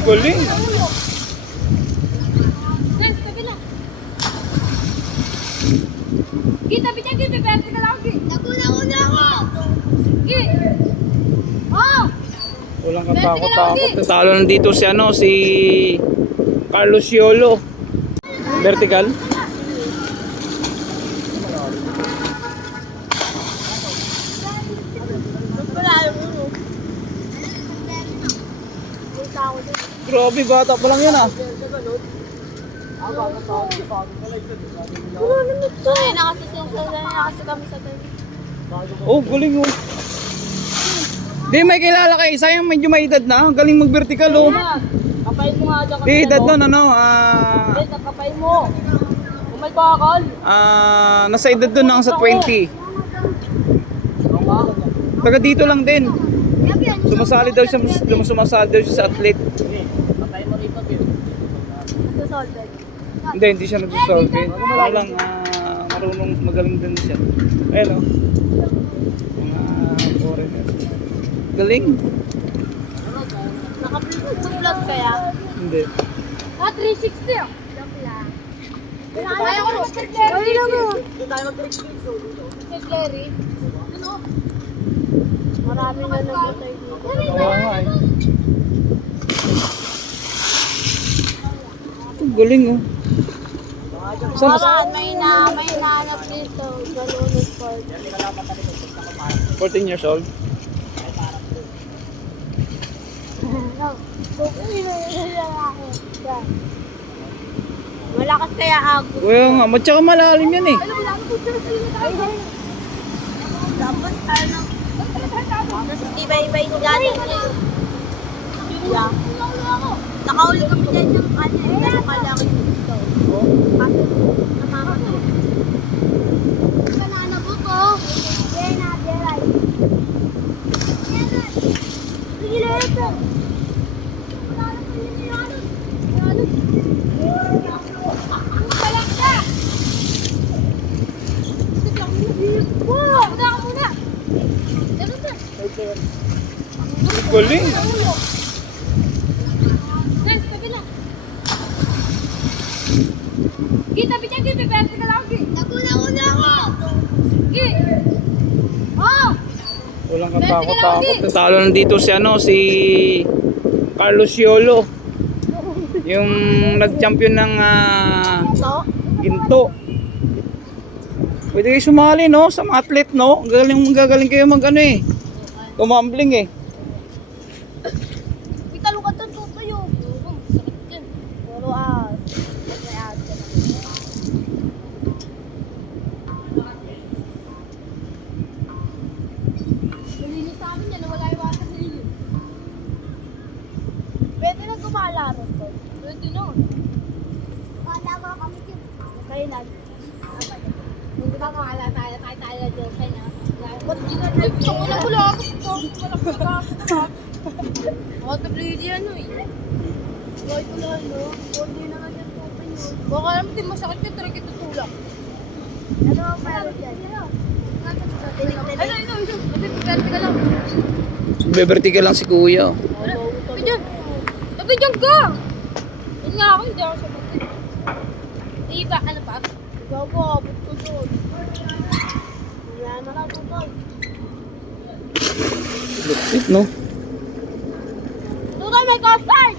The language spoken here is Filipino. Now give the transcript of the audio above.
Galing. Guys, tabi na. Kita, bitin, kita, bete ka lang, Gi. Nakuna ako. Gi. Oh! Walang katakot-takot. Natalo na dito si si Carlos Yolo. Vertical. Grabe, bata pa lang yan ah. Ay, nakasi kami sa tayo. Oh, galing oh. Di, may kilala kayo isa yung medyo may edad na. Galing mag-vertical oh. Kapain mo nga dyan. Di, edad nun Kapain mo. Kung may bakal. nasa edad nun nasa 20. Taga dito lang din. Sumasali daw siya sa athlete. Kapain mo rito, Gi. Hindi siya nag-solve. Walang marunong magaling din siya. Ayun oh. Mga foreigner. Galing. Naka-vlog kaya? Hindi. 360 ah. Joke lang. Kaya ko Mr. Clary. Doon tayo mag-trick-trick dito. Mr. Clary. Marami na nagtatay dito. Kaya nga eh. Galing oh. May nahanap dito. Galunod Park. 14 years old. Malakas kaya ako. Kaya nga, tsaka malalim yan eh. Dapat ano? Tapos iba-iba yung galing niya. Yeah. Nakauli kami dyan ng nasa kalaki dito. Kasi namamato. Banana buko. Yan na, deray. Sige na ito. Galing. Guys, tabi na. Kita, bitin, kita, bete ka lang, Gi. Nakuna ako. Gi. Oh! Walang katakot-takot. Natalo na dito si Carlos Yolo. Yung nag-champion ng ginto. Pwede kayo sumali no sa mga athlete no. Gagaling kayo mag tumambling eh. Italo ka doon, tutuyo. Sakit dyan. Puro may as. Malinis sa amin yan, wala yung water nilyo. Pwede na gumalaro to. Pwede na. Kala mo kami dyan. Kayo na. Hindi ba makala tayo dyan kayo na? Ba't ginadyan? Wala ako. Water-ready ano eh. Kahit wala no. Hindi naman yung open yun. Baka naman din masakit yung try kita tulak. Ano ang meron dyan? Ano? Ka lang. Bevertical lang si kuya. Tabi dyan. Tabi dyan ka! Yun nga ako, hindi ako sabatin. Iba, ano pa? Ikaw po, abot ko doon. Wala na lang po doon. Lupit no. Doon may custard!